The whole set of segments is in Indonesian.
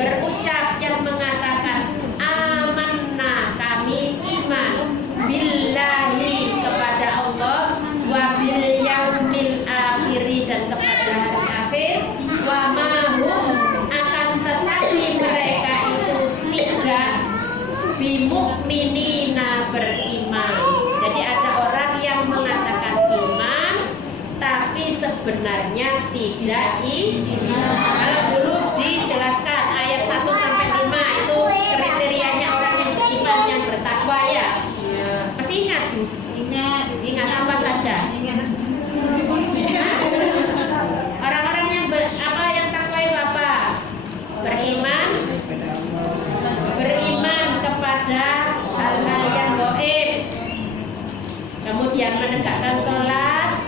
berucap yang mengatakan amanna, kami iman billahi kepada Allah, wa bil yaumil akhiri dan kepada hari akhir, wa mahum akan tetapi mereka itu tidak bimukminina beriman. Jadi ada orang yang mengatakan iman tapi sebenarnya tidak iman. Kalau dulu dijelaskan ayat 1 sampai 5 itu kriterianya orang yang beriman yang bertakwa ya. Masih ingat? Ingat apa saja? Orang-orang yang yang takwa itu apa? Beriman kepada hal-hal yang gaib, kemudian menegakkan sholat,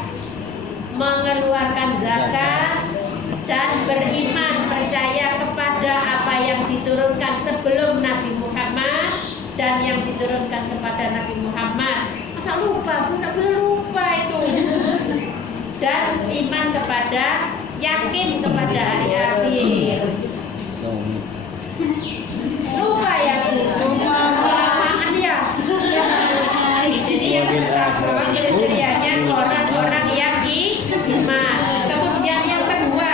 mengeluarkan zakat, dan beriman percaya kepada apa yang diturunkan sebelum Nabi Muhammad dan yang diturunkan kepada Nabi Muhammad. Masa lupa? Tidak boleh lupa itu. Dan iman kepada, yakin kepada hari akhir. Lupa ya? Kelamaan ya? Jadi yang pertama kriterianya orang-orang yang iman. Kemudian yang kedua,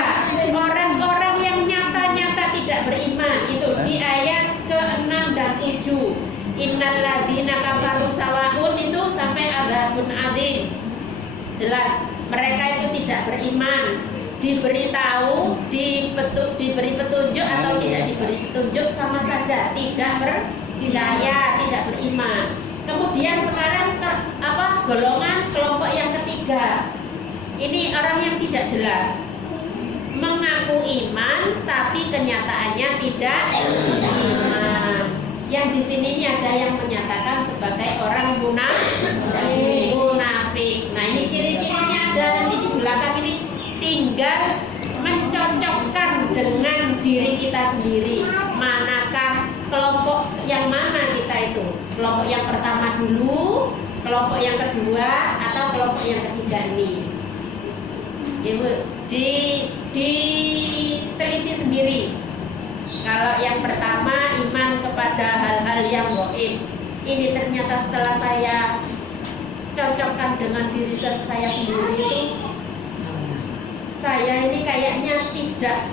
orang-orang yang nyata-nyata tidak beriman. Itu di ayat ke-6 dan 7. Innalladzina kafaru sawaun itu sampai adzabun adzim. Jelas mereka itu tidak beriman. Diberitahu, diberi petunjuk atau tidak diberi petunjuk sama saja, tidak percaya, tidak beriman. Kemudian sekarang golongan kelompok yang ketiga. Ini orang yang tidak jelas, mengaku iman tapi kenyataannya tidak iman. Yang di sini ini ada yang menyatakan sebagai orang munafik. Nah ini ciri-cirinya ada nanti di belakang ini. Tinggal mencocokkan dengan diri kita sendiri. Manakah kelompok yang mana kita itu? Kelompok yang pertama dulu, kelompok yang kedua, atau kelompok yang ketiga ini? Ibu, diteliti sendiri. Kalau yang pertama iman kepada hal-hal yang gaib, ini ternyata setelah saya cocokkan dengan diri saya sendiri itu, saya ini kayaknya tidak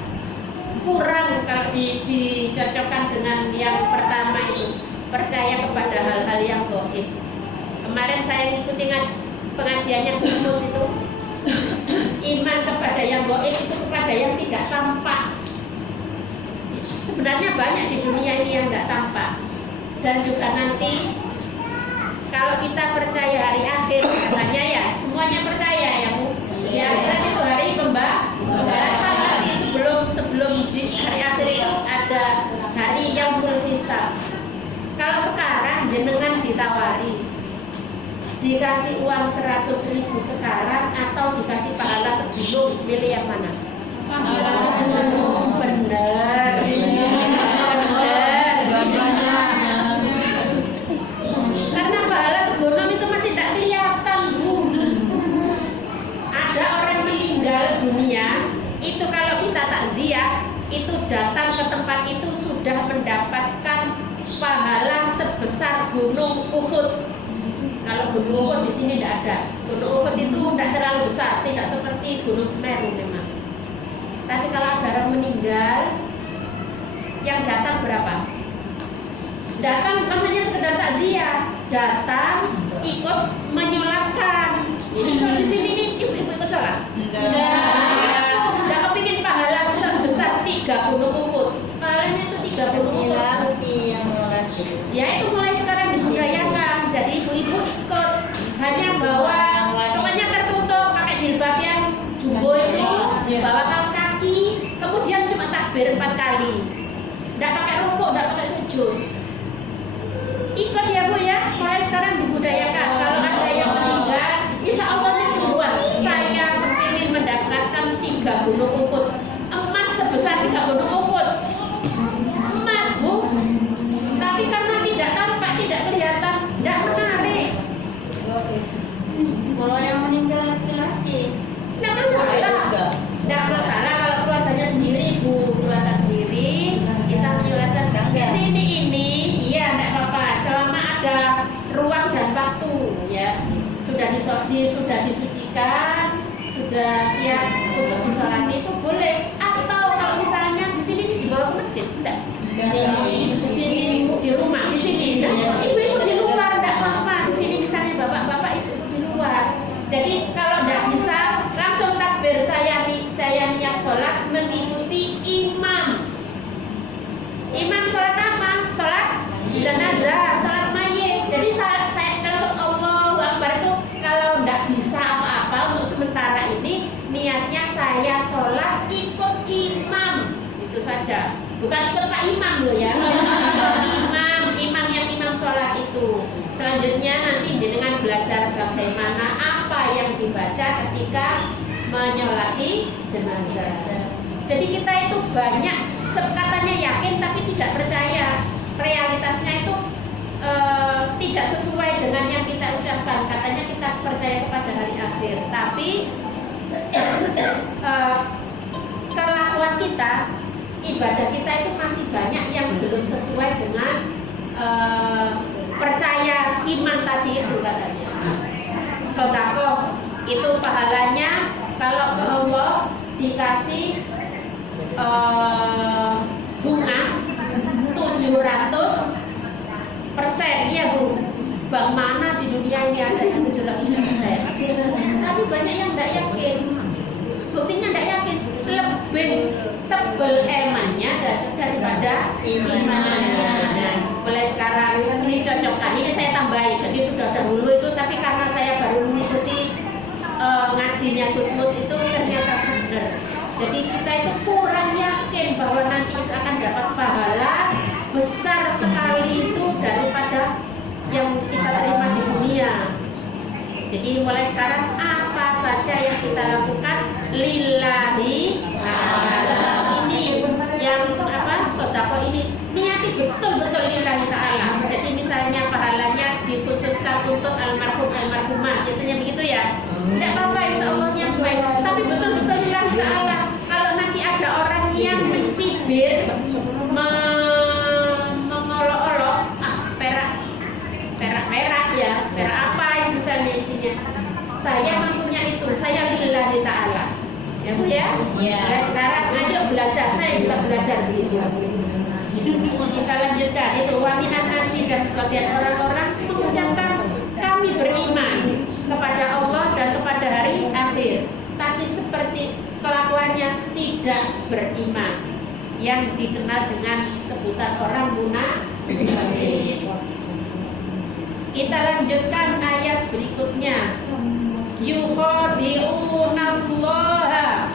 kurang kalau dicocokkan dengan yang pertama itu, percaya kepada hal-hal yang gaib. Kemarin saya ngikutin pengajiannya Gus itu, iman kepada yang gaib itu kepada yang tidak tampak. Sebenarnya banyak di dunia ini yang tidak tampak. Dan juga nanti kalau kita percaya hari akhir, katanya ya semuanya percaya ya Bu. Di akhirat itu hari pembalasan, nanti sebelum di hari akhir itu ada hari yang hisab. Kalau sekarang jenengan ditawari dikasih uang 100.000 sekarang atau dikasih pahala sebelum, pilih yang mana? Bener. Karena pahala segunung itu masih tidak kelihatan Bu. Ada orang meninggal dunia itu kalau kita takziah itu datang ke tempat itu sudah mendapatkan pahala sebesar gunung Uhud. Kalau gunung Uhud di sini tidak ada. Gunung Uhud itu tidak terlalu besar, tidak seperti Gunung Semeru memang. Tapi kalau ada orang meninggal, yang datang berapa? Datang bukan hanya sekedar takziah, datang ikut menyolatkan. Ini kalau di sini nih ibu-ibu ikut sholat? Tidak kepingin pahala sebesar 3 gunung Uhud. Pahalanya itu 3 gunung Uhud. Ya itu mulai sekarang dibudayakan. Jadi ibu-ibu ikut, hanya bawa, pokoknya tertutup, pakai jilbab yang jumbo itu, bawa kaos kaki, kemudian cuma takbir 4 kali. Tidak pakai rukuk, tidak pakai sujud. Ikut ya Bu ya, mulai sekarang dibudayakan. Kalau ada yang meninggal, insya Allah suruhan. Saya kepingin mendapatkan 3 gunung Uhud, emas sebesar 3 gunung Uhud. Emas Bu, tapi karena tidak tampak, tidak kelihatan, tidak menarik. Kalau yang meninggal laki-laki, Tidak masalah. Tidak masalah kalau keluarganya sendiri Bu, keluarga sendiri itu sudah disucikan, sudah siap untuk disolati itu boleh. Atau kalau misalnya di sini dibawa ke masjid, enggak? Di sini Di rumah, di sini. Nah, ibu-ibu di luar enggak apa-apa. Di sini misalnya bapak-bapak itu di luar. Jadi kalau enggak bisa langsung takbir, saya niat sholat mengikuti imam. Imam sholat apa? Sholat jenazah, sholat mayit. Jadi saya kalau Allahu Akbar itu kalau enggak bisa apa-apa untuk sementara ini niatnya saya sholat ikut imam, itu saja. Bukan ikut Pak Imam loh ya. Imam yang imam sholat itu. Selanjutnya nanti dengan belajar bagaimana apa yang dibaca ketika menyolati jenazah. Jadi kita itu banyak katanya yakin tapi tidak percaya. Realitasnya itu tidak sesuai dengan yang kita ucapkan. Katanya kita percaya kepada hari akhir, tapi kelakuan kita, ibadah kita itu masih banyak yang belum sesuai dengan percaya iman tadi itu katanya. Sedekah itu pahalanya kalau ke Allah dikasih bunga 700%, iya Bu. Bank mana di dunia ini ada yang 700%? Tapi banyak yang tidak yakin. Buktinya tidak yakin, lebih tebal emannya daripada imannya. Nah, mulai sekarang dicocokkan. Ini saya tambahin. Jadi sudah dahulu itu, tapi karena saya baru mengikuti ngajinya Gus Mus itu ternyata benar. Jadi kita itu kurang yakin bahwa nanti itu akan dapat pahala besar sekali itu daripada yang kita terima di dunia. Jadi mulai sekarang apa saja yang kita lakukan lillahi ta'ala. Ini yang sedekah ini niati betul-betul lillahi ta'ala. Jadi misalnya pahalanya dikhususkan untuk almarhum almarhumah, biasanya begitu ya. Tidak apa-apa, insya Allahnya baik. Tapi betul-betul lillahi ta'ala. Kalau nanti ada orang yang mencibir, mengolok-olok, perak ya, perak apa misalnya isinya, saya mampunya itu, saya lillahi ta'ala. Ya Bu ya? Nah sekarang ayo belajar, saya juga belajar begitu. Kita lanjutkan itu waminan nasi dan sebagian orang-orang mengucapkan kami beriman kepada Allah dan kepada hari akhir, tapi seperti kelakuannya tidak beriman, yang dikenal dengan sebutan orang munafik. Kita lanjutkan ayat berikutnya. Yukhadi'unallaha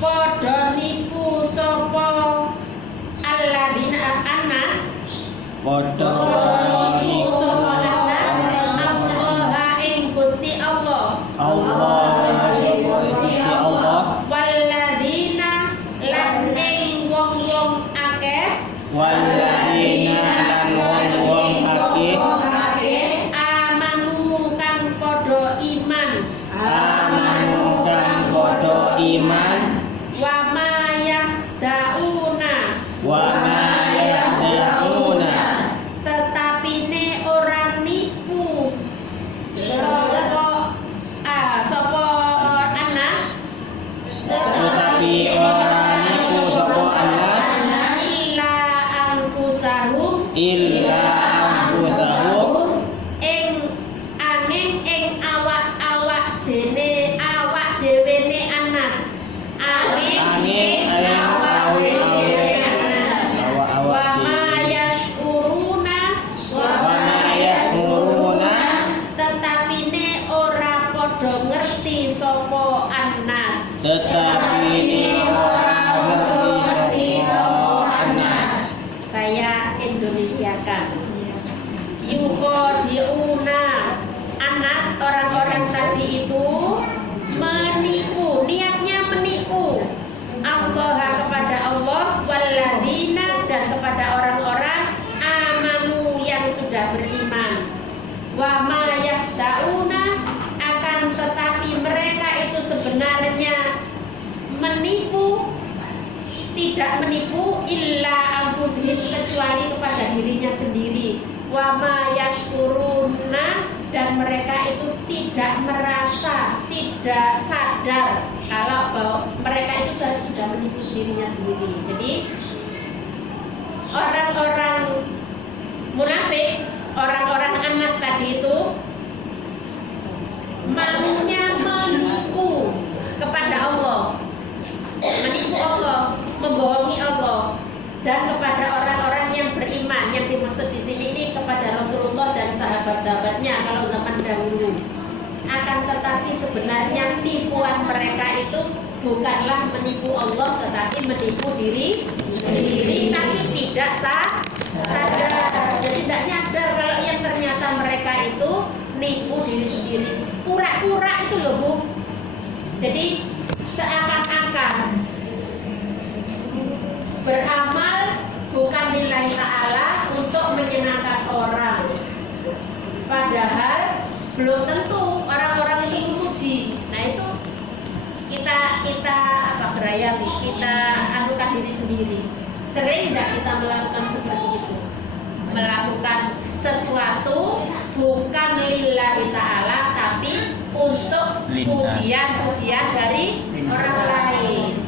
padha nipu sapa alladzina anas padha nipu sapa anas Allah ing Gusti Allah walladzina lan ing wong-wong akeh iman wa ma yahda'una tetapi ne orang nipu sapa anas tetapi orang nipu sapa anas illa anfusahum ing angin ing awak dene awak dhewe ne anas angin awak dhewe anas wa ma yashuruna tetapi ne ora padha ngerti sapa anas saya Indonesiakan. Yukhadi'una anas, orang-orang tadi itu menipu, niatnya menipu Allah kepada Allah, walladzina dan kepada orang-orang amanu yang sudah beriman. Wa ma yahda'una akan tetapi mereka itu sebenarnya menipu, tidak menipu illa anfusihim kecuali kepada dirinya sendiri. wa ma yashkuruna, dan mereka itu tidak merasa, tidak sadar kalau bahwa mereka itu sudah menipu dirinya sendiri. Jadi orang-orang munafik, orang-orang anas tadi itu maunya menipu kepada Allah, menipu Allah, membohongi Allah, dan kepada orang-orang yang beriman. Yang dimaksud di sini ini kepada Rasulullah dan sahabat-sahabatnya kalau zaman dahulu. Akan tetapi sebenarnya tipuan mereka itu bukanlah menipu Allah, tetapi menipu diri sendiri, tapi tidak sadar. Jadi tidak nyadar kalau yang ternyata mereka itu nipu diri sendiri, pura-pura itu loh Bu. Jadi seakan-akan beramal bukan lillahi ta'ala untuk menyenangkan orang, padahal belum tentu orang-orang itu memuji. Nah itu kita berayapi, kita anukan diri sendiri. Sering tidak kita melakukan seperti itu, melakukan sesuatu bukan lillahi ta'ala tapi untuk pujian-pujian dari orang lain.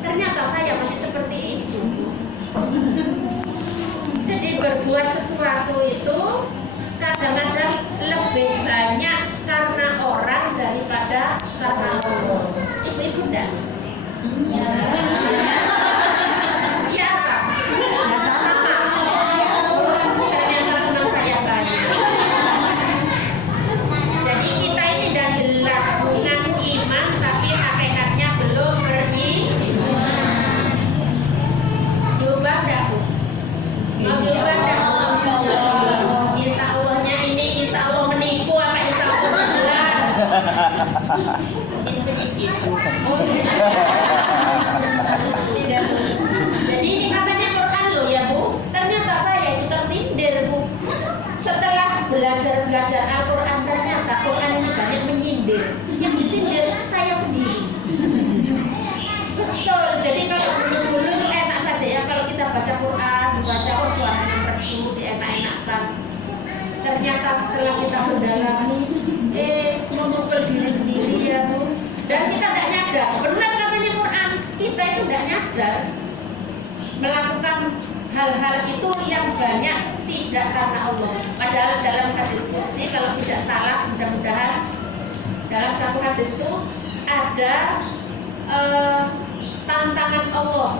Ternyata saya masih seperti itu. Jadi berbuat sesuatu itu kadang-kadang lebih banyak karena orang daripada karena Allah. Ibu-ibu enggak? Iya apa? Sama. Ternyata senang saya banyak. Jadi kita ini tidak jelas mengaku iman tapi hakikatnya belum beriman. Coba enggak Bu? Mau coba enggak? Insya Allahnya ini insya Allah menipu apa insya Allah benar? sedikit. Jadi ini katanya Quran loh ya Bu. Ternyata saya itu tersindir Bu. Setelah belajar Al-Quran, ternyata Quran ini banyak menyindir. Yang disindir saya sendiri. Betul. Jadi kalau dulu itu enak saja ya kalau kita baca Quran, dibaca suaranya merdu, dienak-enakkan. Ternyata setelah kita mendalami, memukul diri sendiri ya Bu. Dan kita tidak nyadar. Benar katanya Quran, kita itu tidak nyadar melakukan hal-hal itu yang banyak tidak karena Allah. Padahal dalam hadis qudsi kalau tidak salah, mudah-mudahan dalam satu hadis itu ada tantangan Allah.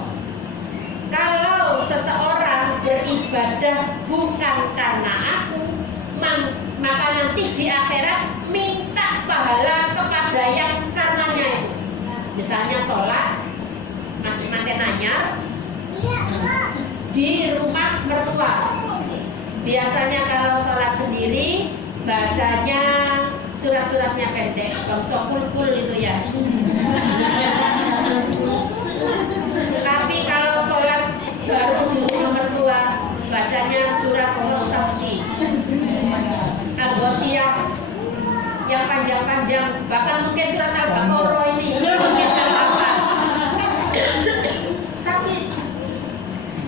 Kalau seseorang beribadah bukan karena aku, maka nanti di akhirat minta pahala kepada yang karenanya itu. Misalnya sholat, masih manten anyar di rumah mertua. Biasanya kalau sholat sendiri bacanya surat-suratnya pendek, bangsa kul-kul itu ya. Tapi kalau sholat baru di rumah mertua bacanya surat Al-Syamsi, Al-Ghasyiyah yang panjang-panjang, bahkan mungkin surat Al-Baqarah ini mungkin apa. Tapi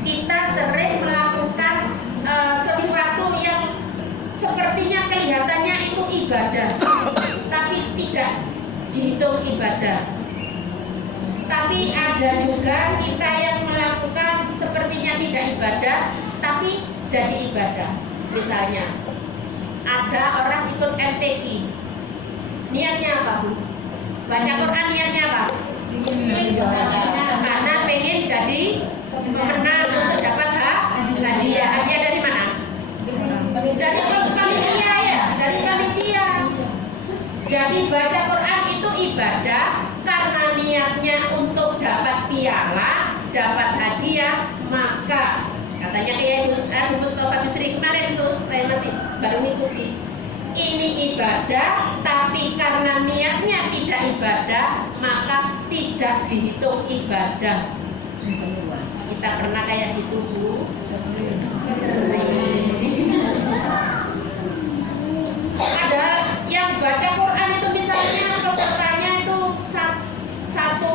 kita sering melakukan sesuatu yang sepertinya kelihatannya itu ibadah, tapi tidak dihitung ibadah. Tapi ada juga kita yang melakukan sepertinya tidak ibadah, tapi jadi ibadah. Misalnya ada orang ikut MTQ, niatnya apa Bu? Baca Quran niatnya apa? Karena pengen jadi pemenang untuk dapat hadiah. Hadiah dari mana? Dari panitia ya, dari panitia. Jadi baca Quran itu ibadah karena niatnya untuk dapat piala, dapat hadiah, maka katanya kayak Ibu Mustafa Bisri kemarin tuh, saya masih baru ngikuti. Ini ibadah, tapi karena niatnya tidak ibadah, maka tidak dihitung ibadah. Kita pernah kayak gitu Bu? Ada yang baca Quran itu misalnya pesertanya itu satu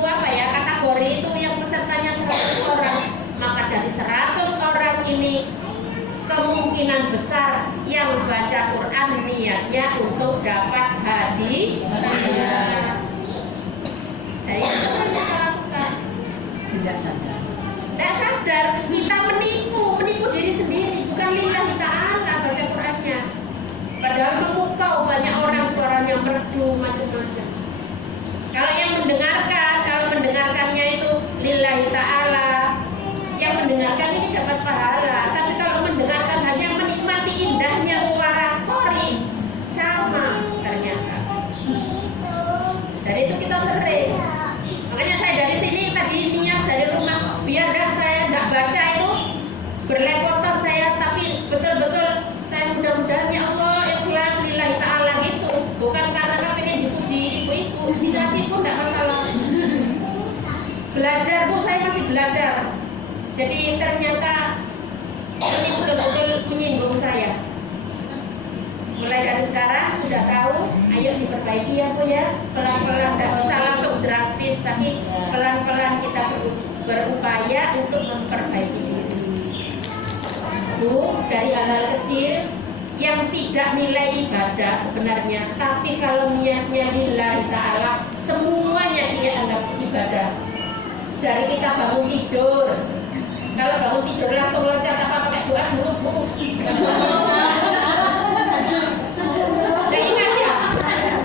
apa ya, kategori itu yang pesertanya 100 orang, maka dari 100 orang ini kemungkinan kemungkinan besar yang baca Quran niatnya untuk dapat hadiah. Nah, itu yang kita lakukan. Tidak sadar. Tidak sadar, kita menipu diri sendiri, bukan lillahi ta'ala baca Qurannya. Padahal memukau banyak orang suaranya merdu macam-macam. Kalau yang mendengarkannya itu lillahi ta'ala, yang mendengarkan ini dapat pahala. Tapi kalau mendengarkan hanya menikmati indahnya suara qori, sama ternyata. Dan itu kita sering. Makanya saya dari sini tadi niat dari rumah, biar saya nggak baca itu berlepotan saya, tapi betul-betul saya mudah-mudahan ya Allah ikhlas lillahi ta'ala gitu. Bukan karena pengen dipuji ibu-ibu, dicaci pun nggak masalah. Belajar Bu, saya masih belajar. Jadi ternyata ini betul-betul menyinggung saya. Mulai dari sekarang sudah tahu, ayo diperbaiki ya Bu ya. Pelan-pelan, nggak usah langsung drastis, tapi pelan-pelan kita berupaya untuk memperbaiki diri. Bu, dari hal-hal kecil yang tidak nilai ibadah sebenarnya, tapi kalau niatnya lillahi ta'ala, semuanya dia anggap ibadah. Dari kita bangun tidur, kalau bangun tidur langsung loncat apa pakai doa dulu Bu.